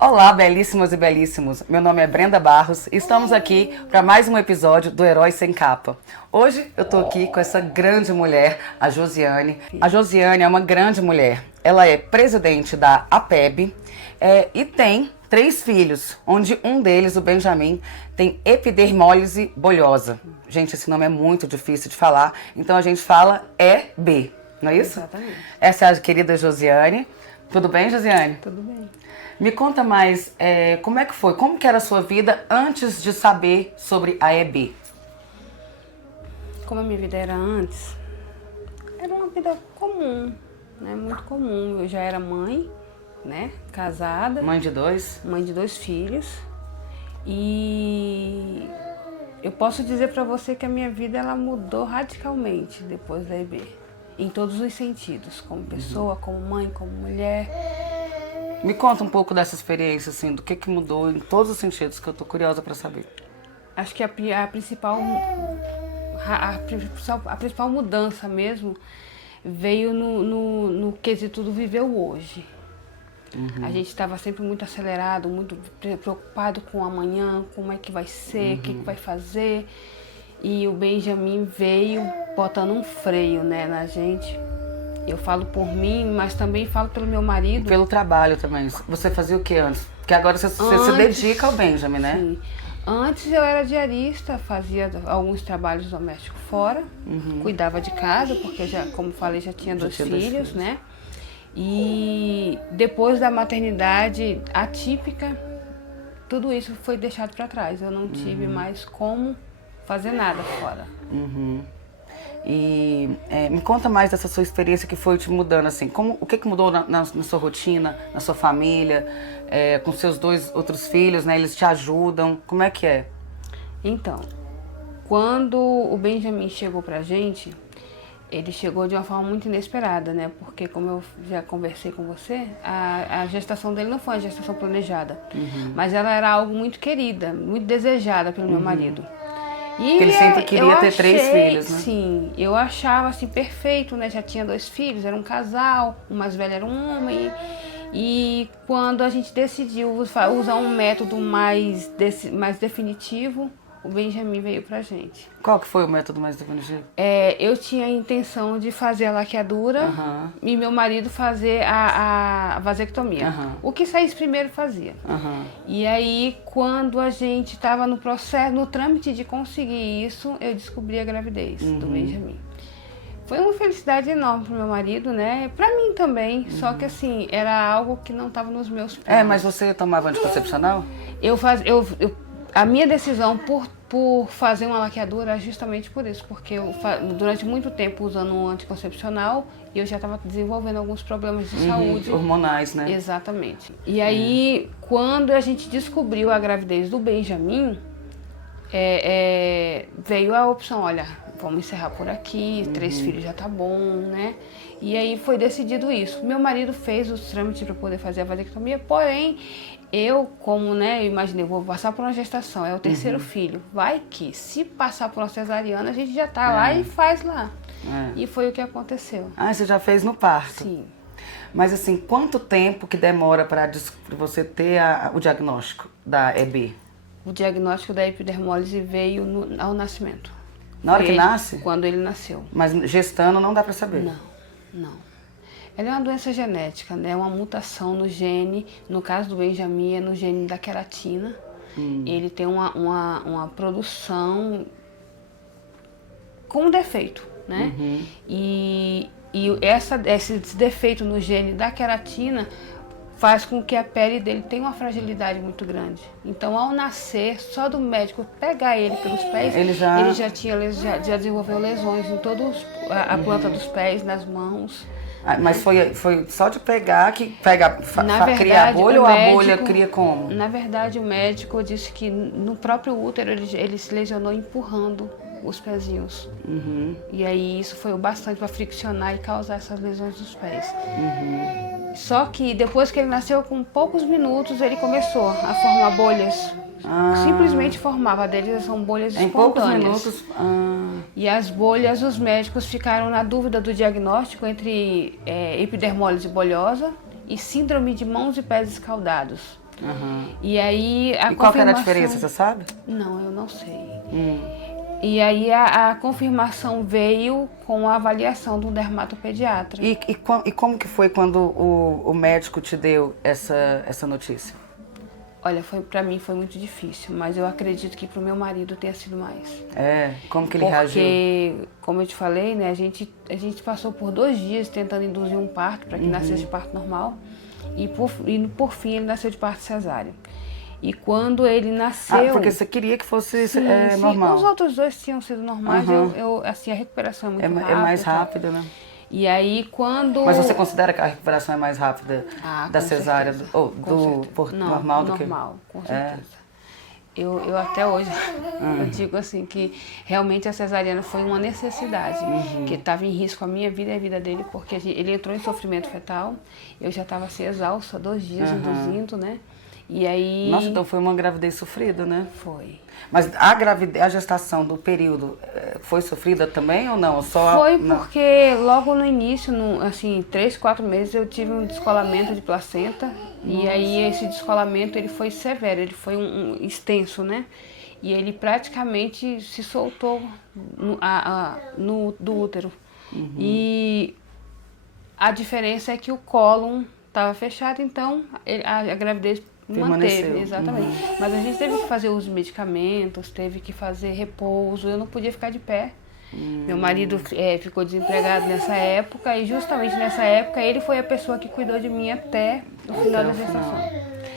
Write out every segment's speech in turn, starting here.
Olá, belíssimas e belíssimos. Meu nome é Brenda Barros e estamos aqui para mais um episódio do Herói Sem Capa. Hoje eu estou aqui com essa grande mulher, a Josiane. A Josiane é uma grande mulher. Ela é presidente da APEB e tem 3 filhos, onde um deles, o Benjamin, tem epidermólise bulhosa. Gente, esse nome é muito difícil de falar, então a gente fala EB, não é isso? Exatamente. Essa é a querida Josiane. Tudo bem, Josiane? Tudo bem. Me conta mais, como é que foi? Como que era a sua vida antes de saber sobre a EB? Como a minha vida era antes, era uma vida comum, né? Muito comum. Eu já era mãe, né? Casada. Mãe de 2? Mãe de 2 filhos. E eu posso dizer pra você que a minha vida ela mudou radicalmente depois da EB. Em todos os sentidos, como pessoa, como mãe, como mulher. Me conta um pouco dessa experiência, assim, do que mudou em todos os sentidos, que eu tô curiosa para saber. Acho que a principal mudança mesmo veio no quesito do viver o hoje. A gente estava sempre muito acelerado, muito preocupado com o amanhã, como é que vai ser, o que vai fazer. E o Benjamin veio botando um freio, né, na gente. Eu falo por mim, mas também falo pelo meu marido. E pelo trabalho também. Você fazia o que antes? Porque agora você se dedica ao Benjamin, né? Sim. Antes eu era diarista, fazia alguns trabalhos domésticos fora, cuidava de casa, porque já, como falei, já tinha dois filhos, né? E depois da maternidade atípica, tudo isso foi deixado para trás. Eu não tive mais como fazer nada fora. E me conta mais dessa sua experiência que foi te mudando, assim, o que mudou na sua rotina, na sua família, com seus 2 outros filhos, né? Eles te ajudam, como é que é? Então, quando o Benjamin chegou pra gente, ele chegou de uma forma muito inesperada, né? Porque, como eu já conversei com você, a gestação dele não foi uma gestação planejada, mas ela era algo muito querida, muito desejada pelo meu marido. E Porque ele sempre queria ter 3 filhos, né? Sim, eu achava assim perfeito, né? Já tinha 2 filhos, era um casal, o mais velho era um homem. E quando a gente decidiu usar um método mais definitivo, o Benjamin veio pra gente. Qual que foi o método mais definitivo? Eu tinha a intenção de fazer a laqueadura e meu marido fazer a vasectomia. O que saísse primeiro fazia. E aí, quando a gente estava no processo, no trâmite de conseguir isso, eu descobri a gravidez do Benjamin. Foi uma felicidade enorme pro meu marido, né? Pra mim também, só que assim, era algo que não estava nos meus planos. Mas você tomava anticoncepcional? A minha decisão por fazer uma laqueadura é justamente por isso, porque eu durante muito tempo usando um anticoncepcional e eu já estava desenvolvendo alguns problemas de saúde. Hormonais, né? Exatamente. E aí, quando a gente descobriu a gravidez do Benjamin, veio a opção, olha, vamos encerrar por aqui, 3 filhos já tá bom, né? E aí foi decidido isso. Meu marido fez os trâmites para poder fazer a vasectomia, porém, eu, como, né, eu imaginei, vou passar por uma gestação, é o 3º filho. Vai que, se passar por uma cesariana, a gente já tá lá e faz lá. E foi o que aconteceu. Você já fez no parto? Sim. Mas assim, quanto tempo que demora para você ter o diagnóstico da EB? O diagnóstico da epidermólise veio ao nascimento. Na hora que nasce? Quando ele nasceu. Mas gestando não dá para saber? Não. Ela é uma doença genética, né? É uma mutação no gene, no caso do Benjamin, é no gene da queratina. Ele tem uma produção com defeito, né? E esse defeito no gene da queratina faz com que a pele dele tenha uma fragilidade muito grande. Então, ao nascer, só do médico pegar ele pelos pés, ele já desenvolveu lesões em toda a planta dos pés, nas mãos. Mas foi só de pegar que cria a bolha, ou a bolha cria como? Na verdade, o médico disse que no próprio útero ele se lesionou empurrando os pezinhos. E aí isso foi o bastante para friccionar e causar essas lesões nos pés. Só que depois que ele nasceu, com poucos minutos, ele começou a formar bolhas. Simplesmente formava. A deles são bolhas espontâneas. Em poucos minutos? E as bolhas, os médicos ficaram na dúvida do diagnóstico entre epidermólise bulhosa e síndrome de mãos e pés escaldados. E aí E qual que era a diferença, você sabe? Não, eu não sei. E aí a confirmação veio com a avaliação do dermatopediatra. E como que foi quando o médico te deu essa notícia? Olha, pra mim foi muito difícil, mas eu acredito que pro meu marido tenha sido mais. Como que ele reagiu? Porque, como eu te falei, né, a gente passou por 2 dias tentando induzir um parto para que nascesse de parto normal. E por fim ele nasceu de parto cesáreo. E quando ele nasceu... porque você queria que fosse sim, normal. Os outros 2 tinham sido normais, assim, a recuperação é muito rápida. É mais rápida, né? E aí quando... Mas você considera que a recuperação é mais rápida da cesárea ou do normal do que... Normal, com certeza. Eu até hoje, eu digo assim, que realmente a cesariana foi uma necessidade, que estava em risco a minha vida e a vida dele, porque ele entrou em sofrimento fetal, eu já estava assim, exausta, 2 dias induzindo, né? E aí... Nossa, então foi uma gravidez sofrida, né? Foi. Mas a gestação do período foi sofrida também ou não? Foi porque logo no início, assim, 3, 4 meses, eu tive um descolamento de placenta. E aí esse descolamento ele foi severo, ele foi extenso, né? E ele praticamente se soltou do útero. E a diferença é que o cólon estava fechado, então a gravidez manteve, exatamente. Mas a gente teve que fazer uso de medicamentos, teve que fazer repouso, eu não podia ficar de pé. Meu marido ficou desempregado nessa época e justamente nessa época ele foi a pessoa que cuidou de mim até o final da gestação.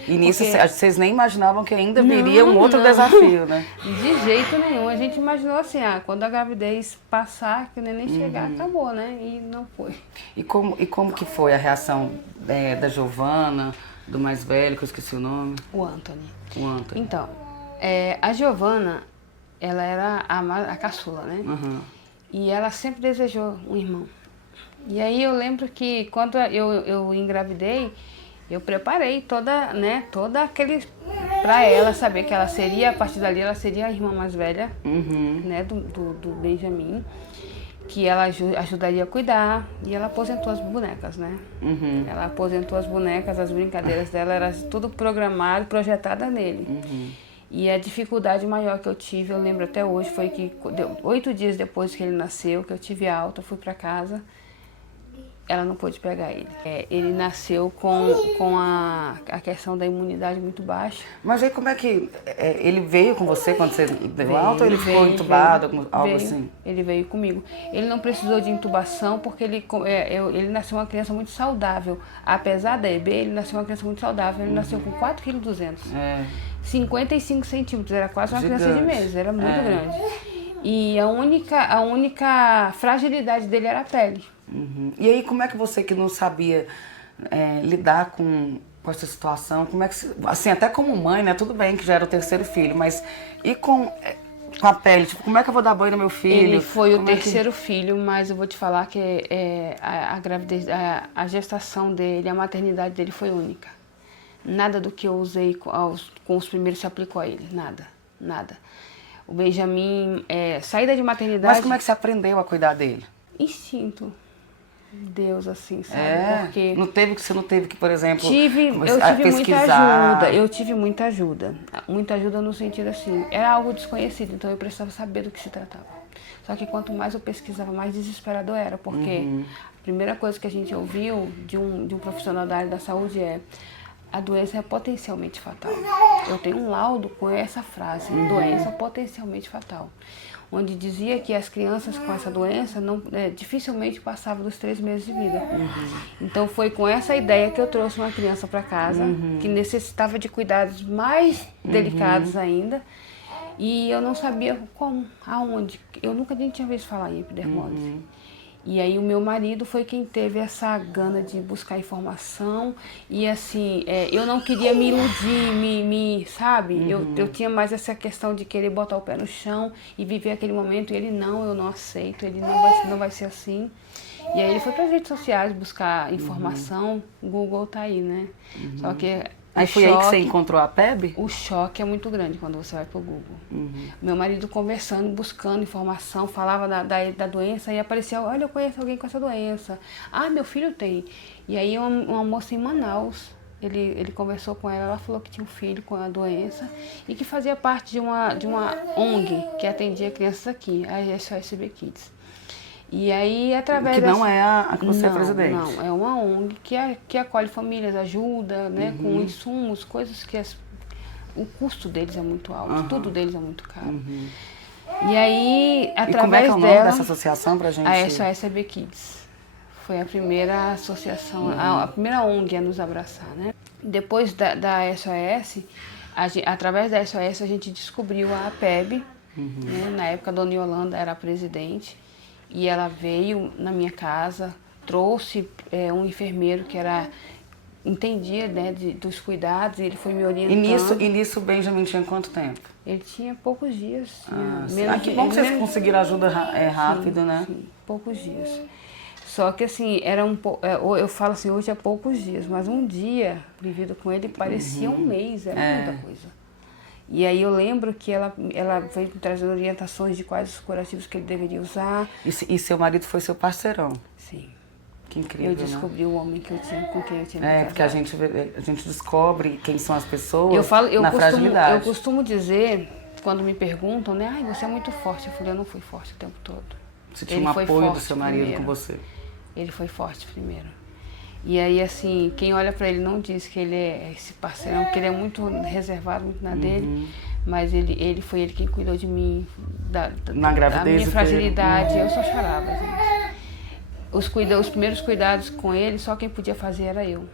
E nisso vocês nem imaginavam que ainda viria um outro desafio, né? De jeito nenhum. A gente imaginou assim, quando a gravidez passar, que o neném chegar, acabou, né? E não foi. E como que foi a reação da Giovana, do mais velho, que eu esqueci o nome? O Anthony. Então, a Giovana, ela era a caçula, né? E ela sempre desejou um irmão. E aí eu lembro que quando eu engravidei, eu preparei toda aquele... Pra ela saber que ela seria, a partir dali, ela seria a irmã mais velha, né, do Benjamin. Que ela ajudaria a cuidar, e ela aposentou as bonecas, né? Ela aposentou as bonecas, as brincadeiras dela, era tudo programado, projetada nele. E a dificuldade maior que eu tive, eu lembro até hoje, foi que 8 dias depois que ele nasceu, que eu tive alta, fui pra casa, ela não pôde pegar ele. Ele nasceu com a questão da imunidade muito baixa. Mas aí como é que... ele veio com você quando você deu alta ou ele ficou entubado, algo assim? Ele veio comigo. Ele não precisou de intubação porque ele nasceu uma criança muito saudável. Apesar da EB, ele nasceu uma criança muito saudável. Ele nasceu com 4,2 kg. 55 centímetros, era quase uma criança de meses, era muito grande. E a única fragilidade dele era a pele. E aí, como é que você que não sabia lidar com essa situação, como é que, assim, até como mãe, né, tudo bem que já era o 3º filho, mas e com a pele, tipo, como é que eu vou dar banho no meu filho? Ele foi o 3º filho, mas eu vou te falar que a gravidez, a gestação dele, a maternidade dele foi única. Nada do que eu usei com os primeiros se aplicou a ele, nada. O Benjamin, saída de maternidade... Mas como é que você aprendeu a cuidar dele? Instinto. Deus, assim, sabe? Porque você não teve que, por exemplo, eu tive pesquisar? Eu tive muita ajuda. Muita ajuda no sentido assim, era algo desconhecido, então eu precisava saber do que se tratava. Só que quanto mais eu pesquisava, mais desesperador era, porque a primeira coisa que a gente ouviu de um profissional da área da saúde a doença é potencialmente fatal. Eu tenho um laudo com essa frase, doença potencialmente fatal, onde dizia que as crianças com essa doença dificilmente passavam dos 3 meses de vida. Então foi com essa ideia que eu trouxe uma criança para casa, que necessitava de cuidados mais delicados ainda, e eu não sabia como, aonde. Eu nunca nem tinha visto falar em epidermólise. E aí o meu marido foi quem teve essa gana de buscar informação e assim, eu não queria me iludir, sabe? Eu tinha mais essa questão de querer botar o pé no chão e viver aquele momento e ele eu não aceito, ele não vai ser assim. E aí ele foi para as redes sociais buscar informação, o Google tá aí, né? Só que... Aí foi aí que você encontrou a PEB? O choque é muito grande quando você vai pro Google. Meu marido conversando, buscando informação, falava da doença e aparecia, olha, eu conheço alguém com essa doença. Ah, meu filho tem. E aí uma moça em Manaus Ele conversou com ela falou que tinha um filho com a doença e que fazia parte de uma ONG que atendia crianças aqui, a SOS Baby Kids. E aí, através que não é a que você é presidente. Não, é uma ONG que acolhe famílias, ajuda, né, com insumos, coisas que o custo deles é muito alto, tudo deles é muito caro. E aí, através como é que é o nome dela, dessa associação pra gente? A SOS Baby Kids. Foi a primeira associação, a primeira ONG a nos abraçar, né? Depois da SOS, através da SOS a gente descobriu a APEB, né? Na época a Dona Yolanda era a presidente, e ela veio na minha casa, trouxe um enfermeiro que entendia, né, dos cuidados, e ele foi me orientando. E nisso o Benjamin tinha quanto tempo? Ele tinha poucos dias. Que bom que vocês conseguiram ajuda rápido, né? Sim, poucos dias. Só que assim, eu falo assim, hoje é poucos dias, mas um dia vivido com ele parecia um mês, era muita coisa. E aí eu lembro que ela veio me trazendo orientações de quais os curativos que ele deveria usar. E seu marido foi seu parceirão? Sim. Que incrível, eu descobri o homem com quem eu tinha me casado. Porque a gente descobre quem são as pessoas fragilidade. Eu costumo dizer, quando me perguntam, né, ai, você é muito forte. Eu falei, eu não fui forte o tempo todo. Você tinha um apoio do seu marido com você. Ele foi forte primeiro. E aí, assim, quem olha pra ele não diz que ele é esse parceirão, que ele é muito reservado, muito na dele, mas ele foi ele quem cuidou de mim, na gravidez, da minha fragilidade. Eu só chorava, gente. Os primeiros cuidados com ele, só quem podia fazer era eu.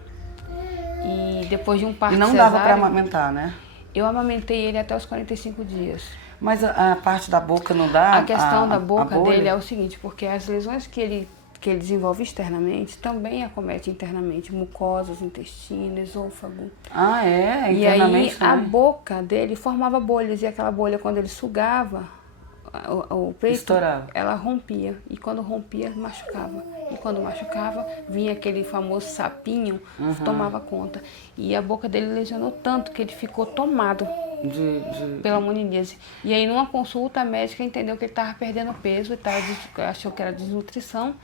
E depois de um parto cesárea... E não dava pra amamentar, né? Eu amamentei ele até os 45 dias. Mas a parte da boca não dá? A questão da boca dele é o seguinte, porque as lesões que ele desenvolve externamente também acomete internamente, mucosas, intestino, esôfago. Internamente. E aí a boca dele formava bolhas, e aquela bolha, quando ele sugava o peito, estourava. Ela rompia, e quando rompia, machucava. E quando machucava, vinha aquele famoso sapinho, tomava conta. E a boca dele lesionou tanto que ele ficou tomado pela monilíase. E aí, numa consulta, a médica entendeu que ele estava perdendo peso, achou que era desnutrição.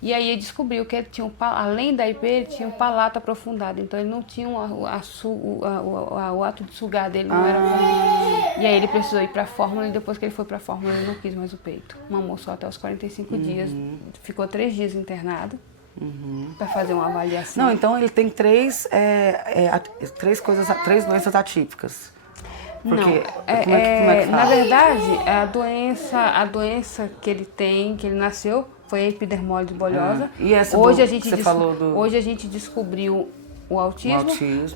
E aí ele descobriu que ele tinha, além da IP, ele tinha um palato aprofundado. Então ele não tinha o ato de sugar dele, não era comum. E aí ele precisou ir para a fórmula, e depois que ele foi para a fórmula, ele não quis mais o peito. Mamou só até os 45 dias. Ficou 3 dias internado para fazer uma avaliação. Não, então ele tem três doenças atípicas. Porque, não, como é que fala? Na verdade, a doença que ele tem, que ele nasceu, foi a epidermólise bolhosa. E essa hoje hoje a gente descobriu o autismo,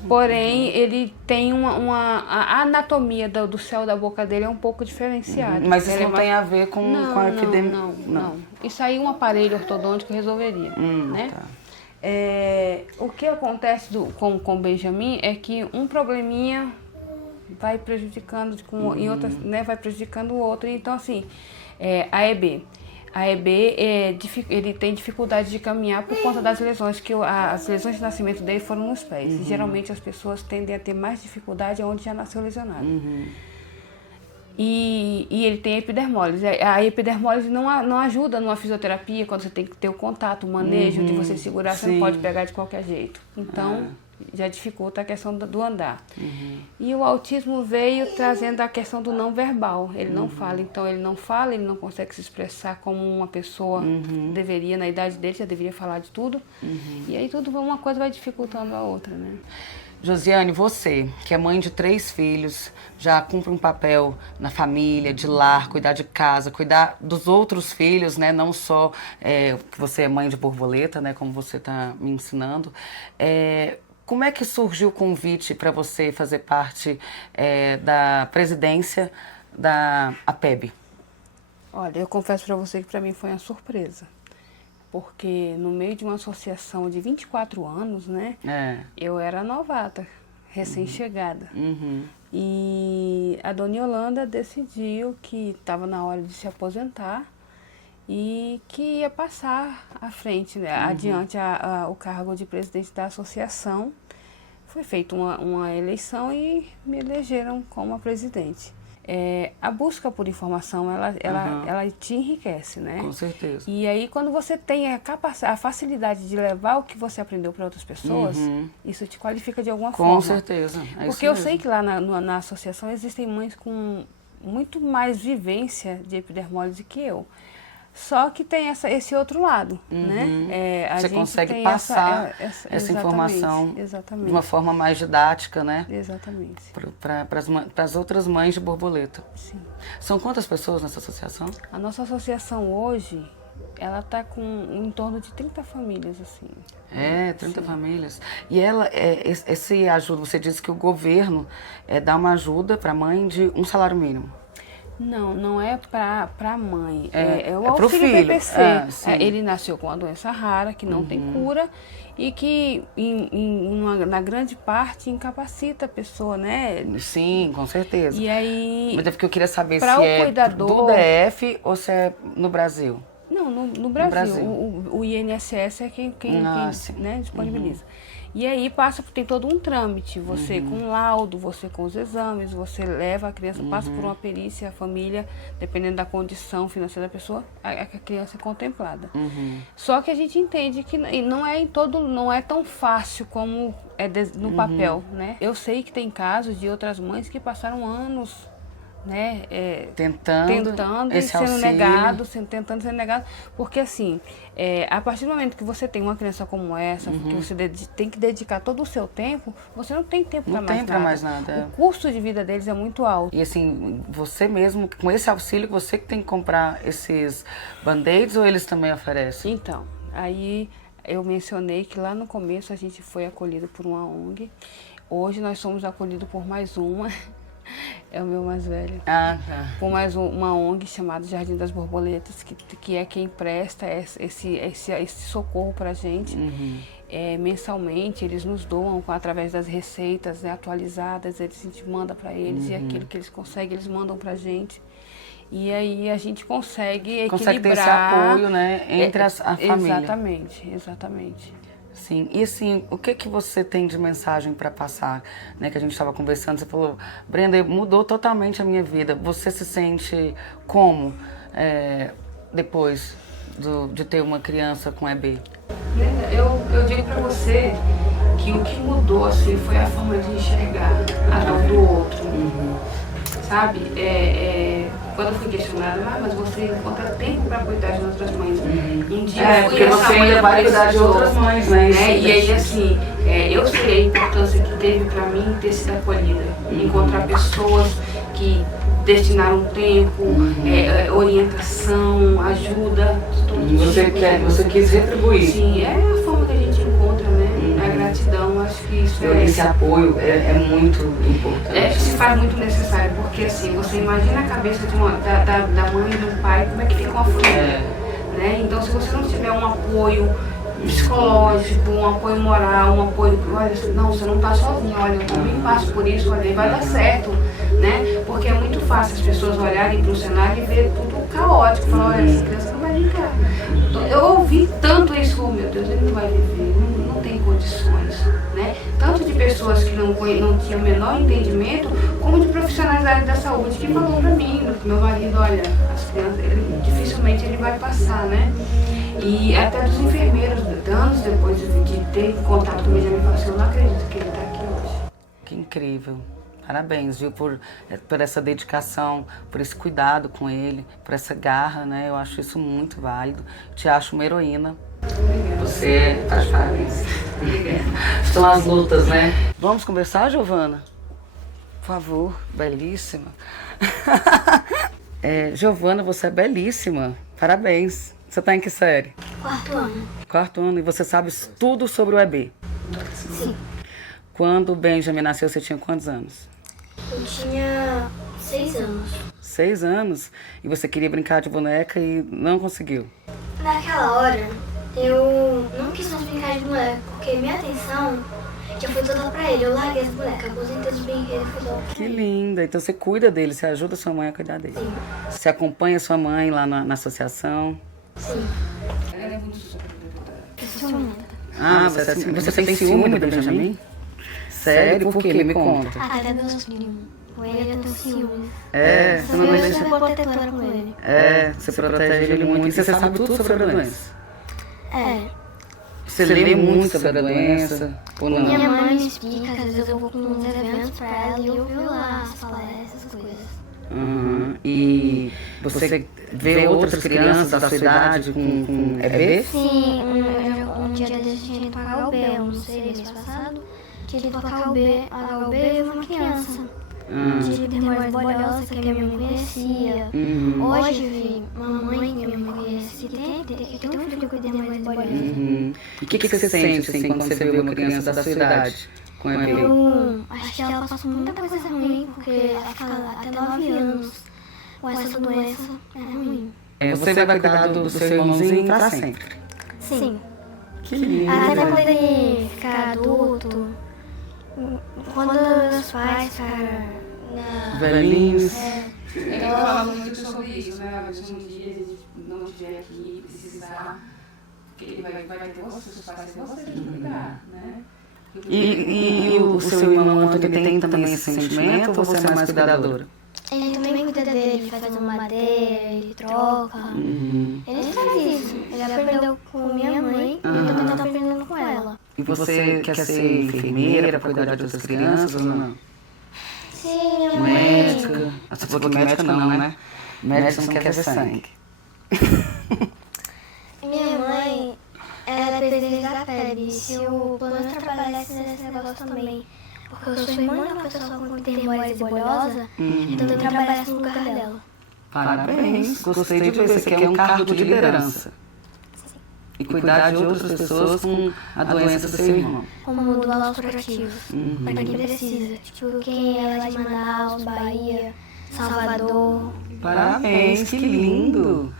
porém ele tem a anatomia do céu da boca dele é um pouco diferenciada. Mas isso não tem a ver com a epidemia? Não. Isso aí um aparelho ortodôntico resolveria, né? Tá. O que acontece com o Benjamin é que um probleminha vai prejudicando em outras, né, vai prejudicando o outro. Então, assim, a EB, ele tem dificuldade de caminhar por conta das lesões, as lesões de nascimento dele foram nos pés. E, geralmente as pessoas tendem a ter mais dificuldade onde já nasceu lesionado. E ele tem epidermólise. A epidermólise não ajuda numa fisioterapia, quando você tem que ter o contato, o manejo, de você segurar, você não pode pegar de qualquer jeito. Então, já dificulta a questão do andar. E o autismo veio trazendo a questão do não verbal. Ele não fala, então ele não fala, ele não consegue se expressar como uma pessoa deveria, na idade dele já deveria falar de tudo. E aí uma coisa vai dificultando a outra, né? Josiane, você, que é mãe de 3 filhos, já cumpre um papel na família, de lar, cuidar de casa, cuidar dos outros filhos, né? Não só que você é mãe de borboleta, né? Como você está me ensinando. Como é que surgiu o convite para você fazer parte da presidência da APEB? Olha, eu confesso para você que para mim foi uma surpresa. Porque no meio de uma associação de 24 anos, né? Eu era novata, recém-chegada. E a Dona Yolanda decidiu que estava na hora de se aposentar e que ia passar à frente, né, adiante o cargo de presidente da associação. Foi feita uma eleição e me elegeram como a presidente. a busca por informação, ela te enriquece, né? Com certeza. E aí, quando você tem a facilidade de levar o que você aprendeu para outras pessoas, isso te qualifica de alguma forma. Com certeza. Porque eu sei que lá na associação existem mães com muito mais vivência de epidermólise que eu. Só que tem esse outro lado, né? Você consegue passar essa informação de uma forma mais didática, né? Exatamente. Para as outras mães de borboleta. Sim. São quantas pessoas nessa associação? A nossa associação hoje, ela está com em torno de 30 famílias, assim. 30 famílias. E esse ajuda, você disse que o governo dá uma ajuda para a mãe de um salário mínimo. Não é pra mãe, é o auxílio filho. PPC. Ele nasceu com uma doença rara, que não tem cura, e que na grande parte incapacita a pessoa, né? Sim, com certeza. E aí... Mas é porque eu queria saber se cuidador, do DF ou se é no Brasil. Não, no Brasil. O INSS é quem né, disponibiliza. E aí tem todo um trâmite, você com o laudo, você com os exames, você leva a criança, passa por uma perícia, a família, dependendo da condição financeira da pessoa, a criança é contemplada. Só que a gente entende que não é tão fácil como é no papel, né? Eu sei que tem casos de outras mães que passaram anos, né, tentando e sendo negado, tentando ser negado, porque assim, a partir do momento que você tem uma criança como essa, que você tem que dedicar todo o seu tempo, você não tem tempo para mais nada. O custo de vida deles é muito alto. E assim, você mesmo, com esse auxílio, você que tem que comprar esses band-aids ou eles também oferecem? Então, aí eu mencionei que lá no começo a gente foi acolhido por uma ONG, hoje nós somos acolhidos por mais uma. É o meu mais velho. Tá. Por mais uma ONG chamada Jardim das Borboletas, que é quem presta esse socorro pra gente. Mensalmente, eles nos doam através das receitas, né, atualizadas, a gente manda para eles, e aquilo que eles conseguem, eles mandam pra gente. E aí a gente consegue equilibrar... Consegue ter esse apoio, né, entre a família. Exatamente. Sim, e assim, o que você tem de mensagem para passar, né, que a gente estava conversando, você falou, Brenda, mudou totalmente a minha vida, você se sente como depois de ter uma criança com EB? Eu digo para você que o que mudou, assim, foi a forma de enxergar a dor do outro, sabe? Quando eu fui questionada, mas você encontra tempo para cuidar de outras mães. Um dia porque você ainda vai cuidar de outras mães, né? E aí, assim, eu sei a importância que teve para mim ter sido acolhida. Encontrar pessoas que destinaram tempo, orientação, ajuda. Você quis retribuir. Sim, é a forma que a gente encontra, né? A gratidão, acho que isso esse apoio é muito importante. Se faz muito necessário, porque assim, você imagina a cabeça da mãe e do pai, como é que fica uma família, né? Então, se você não tiver um apoio psicológico, um apoio moral, um apoio, olha, não, você não está sozinha, olha, eu também passo por isso, olha, vai dar certo, né? Porque é muito fácil as pessoas olharem para o cenário e ver tudo caótico, falar, olha, essa criança não vai brincar. Eu ouvi tanto isso, oh meu Deus, ele não vai viver, não tem condições, né? Tanto de pessoas que não tinham o menor entendimento, como de profissionais da área da saúde que falou para mim, meu marido, olha, as crianças, dificilmente ele vai passar, né? E até dos enfermeiros, anos depois de ter contato comigo, já me falaram assim, eu não acredito que ele está aqui hoje. Que incrível. Parabéns, viu, por essa dedicação, por esse cuidado com ele, por essa garra, né? Eu acho isso muito válido. Te acho uma heroína. Obrigada. Você tá de parabéns. Obrigada. São as lutas, né? Vamos conversar, Giovana? Por favor, belíssima. Giovana, você é belíssima. Parabéns. Você tá em que série? 4º ano. 4º ano. E você sabe tudo sobre o EB? Sim. Quando o Benjamin nasceu, você tinha quantos anos? Eu tinha 6 anos. 6 anos? E você queria brincar de boneca e não conseguiu? Naquela hora, eu não quis mais brincar de boneca, porque minha atenção já foi toda pra ele. Eu larguei as bonecas, aposentei os brinquedos e fui toda pra Que ele. linda! Então você cuida dele, você ajuda sua mãe a cuidar dele. Sim. Você acompanha sua mãe lá na associação? Sim. Ela é muito Ciumenta. Você tem ciúme do Benjamin? Sério? Por quê? Me conta. Ah, ele é meus primos. com ele, eu tenho ciúmes. Você não Eu deixa... sou protetora com ele. Você protege ele muito. E você sabe tudo sobre a doença? Você lê muito sobre a doença ou não? Minha mãe me explica, às vezes eu vou com uns eventos pra ela e eu vejo lá as palestras, essas coisas. E você vê outras crianças da sua idade com EB? Sim, um dia desse a gente tinha ido pra HUB, eu não sei, mês passado. Tinha ido pra HUB e uma criança. De dermose bolhosa que a minha mãe conhecia. Hoje vi uma mãe que a minha mãe conhece que tem um filho com dermose bolhosa. E o que você sente assim, quando você vê uma criança da sua idade com EB? Eu acho que ela passou muita coisa ruim, porque ela fica até 9 anos com essa doença, é ruim. Você vai cuidar do seu irmãozinho pra sempre? Sim. Que lindo! Até quando ele ficar adulto, quando os pais ficar Velhinhos. Ele fala muito sobre isso, né? Às vezes um dia ele não estiver aqui, precisar, porque ele vai ter você, seus pais têm você de cuidar, né? E o seu irmão Antônio tem também esse sentimento ou você é mais cuidadora? ele também cuida dele, ele faz uma madeira, ele troca. Ele faz isso. Ele aprendeu com minha mãe e eu também tô aprendendo com ela. E você quer ser enfermeira para cuidar de outras crianças ou não? Sim, minha mãe. Médica? Você falou que médica não, né? Médica não quer ver sangue. Minha mãe, ela é presidente da FEB. Se o plano trabalhasse nesse negócio também, porque eu sou irmã de uma pessoa com dermose bolhosa, então eu trabalhasse no lugar dela. Parabéns, gostei de ver. Você quer um cargo de liderança. E cuidar de outras pessoas com a doença do seu irmão. Como doar os curativos, pra quem precisa. Tipo, quem é lá de Manaus, Bahia, Salvador. Parabéns, que lindo!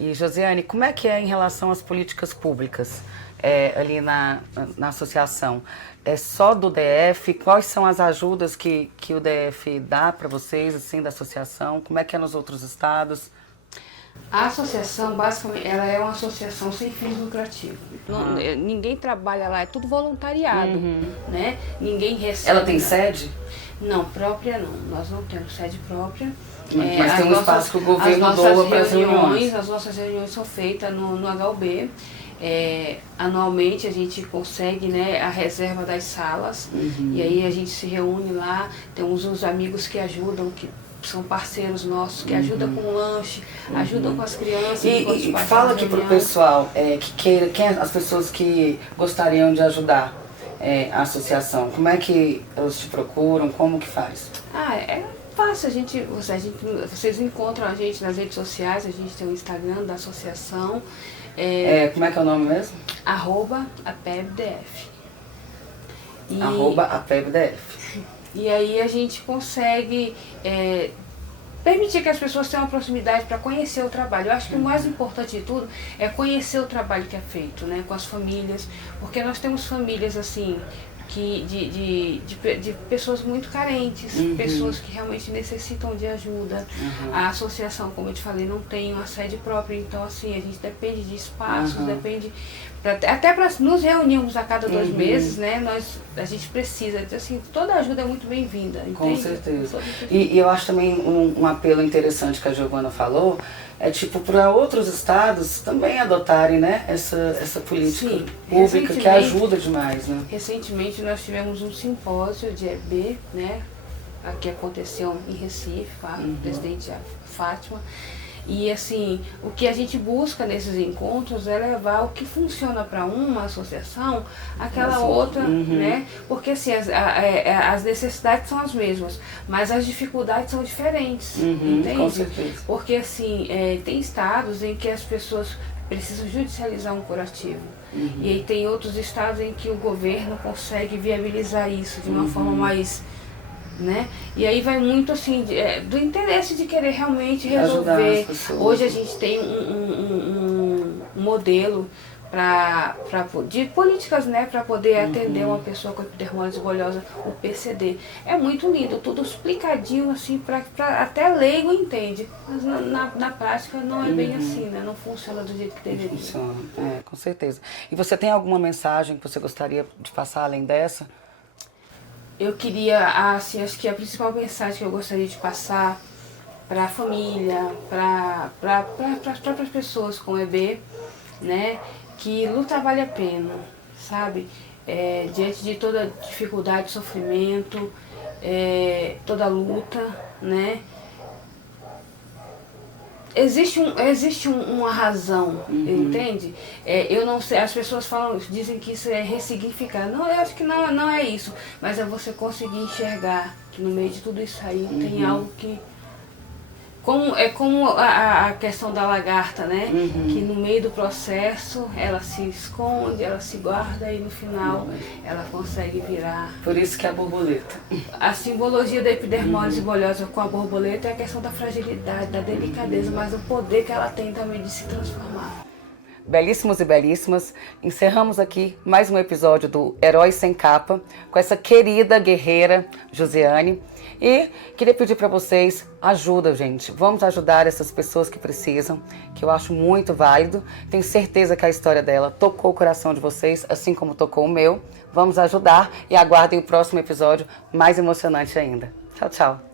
E Josiane, como é que é em relação às políticas públicas ali na associação? É só do DF? Quais são as ajudas que o DF dá para vocês, assim, da associação? Como é que é nos outros estados? A associação, basicamente, ela é uma associação sem fins lucrativos. Ninguém trabalha lá, é tudo voluntariado, né? Ninguém recebe. Ela tem sede? Não, própria não. Nós não temos sede própria. Mas tem um espaço que o governo doa para as reuniões. As nossas reuniões são feitas no HUB. Anualmente a gente consegue, né, a reserva das salas. E aí a gente se reúne lá, temos uns amigos que ajudam, que são parceiros nossos, que ajudam com o lanche, ajudam com as crianças. E fala aqui pro pessoal quem as pessoas que gostariam de ajudar a associação, como é que elas te procuram, como que faz? É fácil, vocês encontram a gente nas redes sociais, a gente tem o Instagram da associação. Como é que é o nome mesmo? @apebdf. @apebdf. E aí a gente consegue permitir que as pessoas tenham uma proximidade para conhecer o trabalho. Eu acho que o mais importante de tudo é conhecer o trabalho que é feito, né, com as famílias, porque nós temos famílias assim de pessoas muito carentes, pessoas que realmente necessitam de ajuda. A associação, como eu te falei, não tem uma sede própria, então assim, a gente depende de espaços, depende até para nos reunirmos a cada 2 meses, né? A gente precisa, assim, toda ajuda é muito bem-vinda. Com certeza. E eu acho também um apelo interessante que a Giovana falou, tipo para outros estados também adotarem, né, essa política pública que ajuda demais, né? Recentemente nós tivemos um simpósio de EB, né, que aconteceu em Recife, com a presidente Fátima. E assim, o que a gente busca nesses encontros é levar o que funciona para uma associação àquela outra, né? Porque assim, as necessidades são as mesmas, mas as dificuldades são diferentes, entende? Com certeza. Porque assim, tem estados em que as pessoas precisam judicializar um curativo. E aí tem outros estados em que o governo consegue viabilizar isso de uma forma mais... né? E aí vai muito assim do interesse de querer realmente resolver. Hoje a gente tem um modelo de políticas, né, para poder atender uma pessoa com epidermose bolhosa, o PCD. É muito lindo, tudo explicadinho assim, até leigo entende, mas na prática não é bem assim, né? Não funciona do jeito que deveria. Funciona, com certeza. E você tem alguma mensagem que você gostaria de passar além dessa? eu queria, assim, acho que a principal mensagem que eu gostaria de passar para a família, para as próprias pessoas com EB, né, que luta vale a pena, sabe? Diante de toda dificuldade, sofrimento, toda luta, né? Existe uma razão, entende? Eu não sei, as pessoas dizem que isso é ressignificar. Não, eu acho que não é isso, mas é você conseguir enxergar que no meio de tudo isso aí tem algo que... como a questão da lagarta, né? Que no meio do processo ela se esconde, ela se guarda e no final ela consegue virar. Por isso que é a borboleta. A simbologia da epidermólise bolhosa com a borboleta é a questão da fragilidade, da delicadeza, mas o poder que ela tem também de se transformar. Belíssimos e belíssimas, encerramos aqui mais um episódio do Herói Sem Capa com essa querida guerreira Josiane. E queria pedir para vocês ajuda, gente. Vamos ajudar essas pessoas que precisam, que eu acho muito válido. Tenho certeza que a história dela tocou o coração de vocês, assim como tocou o meu. Vamos ajudar e aguardem o próximo episódio mais emocionante ainda. Tchau, tchau.